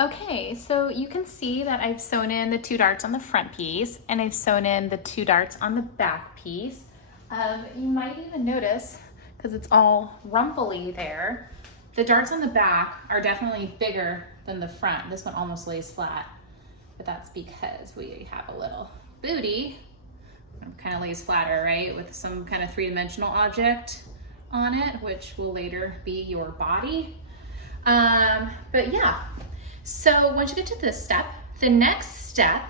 Okay, so you can see that I've sewn in the 2 darts on the front piece and I've sewn in the 2 darts on the back piece. You might even notice, because it's all rumply there, the darts on the back are definitely bigger than the front. This one almost lays flat, but that's because we have a little booty. It kind of lays flatter, right? With some kind of 3-dimensional object on it, which will later be your body. But yeah. So once you get to this step, the next step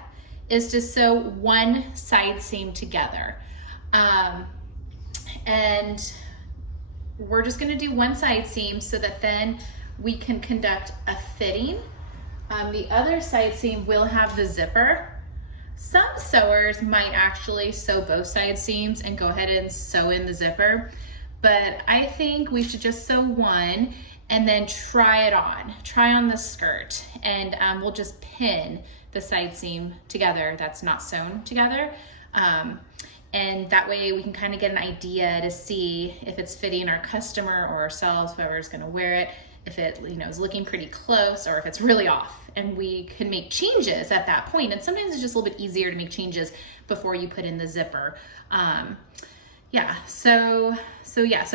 is to sew one side seam together. And we're just gonna do one side seam so that then we can conduct a fitting. The other side seam will have the zipper. Some sewers might actually sew both side seams and go ahead and sew in the zipper, but I think we should just sew one and then try on the skirt, and we'll just pin the side seam together that's not sewn together. And that way we can kind of get an idea to see if it's fitting our customer or ourselves, whoever's gonna wear it, if it is looking pretty close or if it's really off. And we can make changes at that point. And sometimes it's just a little bit easier to make changes before you put in the zipper. Yeah, so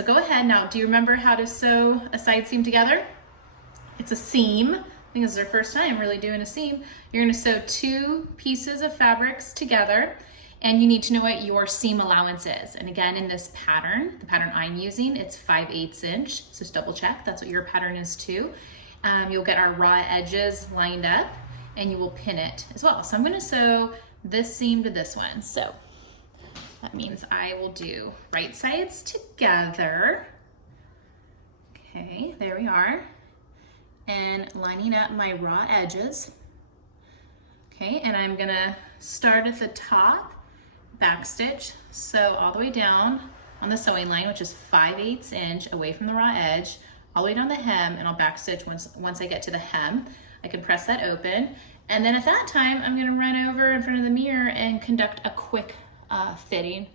go ahead. Now, do you remember how to sew a side seam together? It's a seam. I think this is our first time really doing a seam. You're gonna sew 2 pieces of fabrics together, and you need to know what your seam allowance is. And again, in this pattern, the pattern I'm using, it's 5/8 inch, so just double check, that's what your pattern is too. You'll get our raw edges lined up, and you will pin it as well. So I'm gonna sew this seam to this one. So that means I will do right sides together. Okay, there we are. And lining up my raw edges. Okay, and I'm gonna start at the top, back stitch, sew all the way down on the sewing line, which is 5/8 inch away from the raw edge, all the way down the hem, and I'll back stitch once I get to the hem. I can press that open, and then at that time, I'm gonna run over in front of the mirror and conduct a quick fitting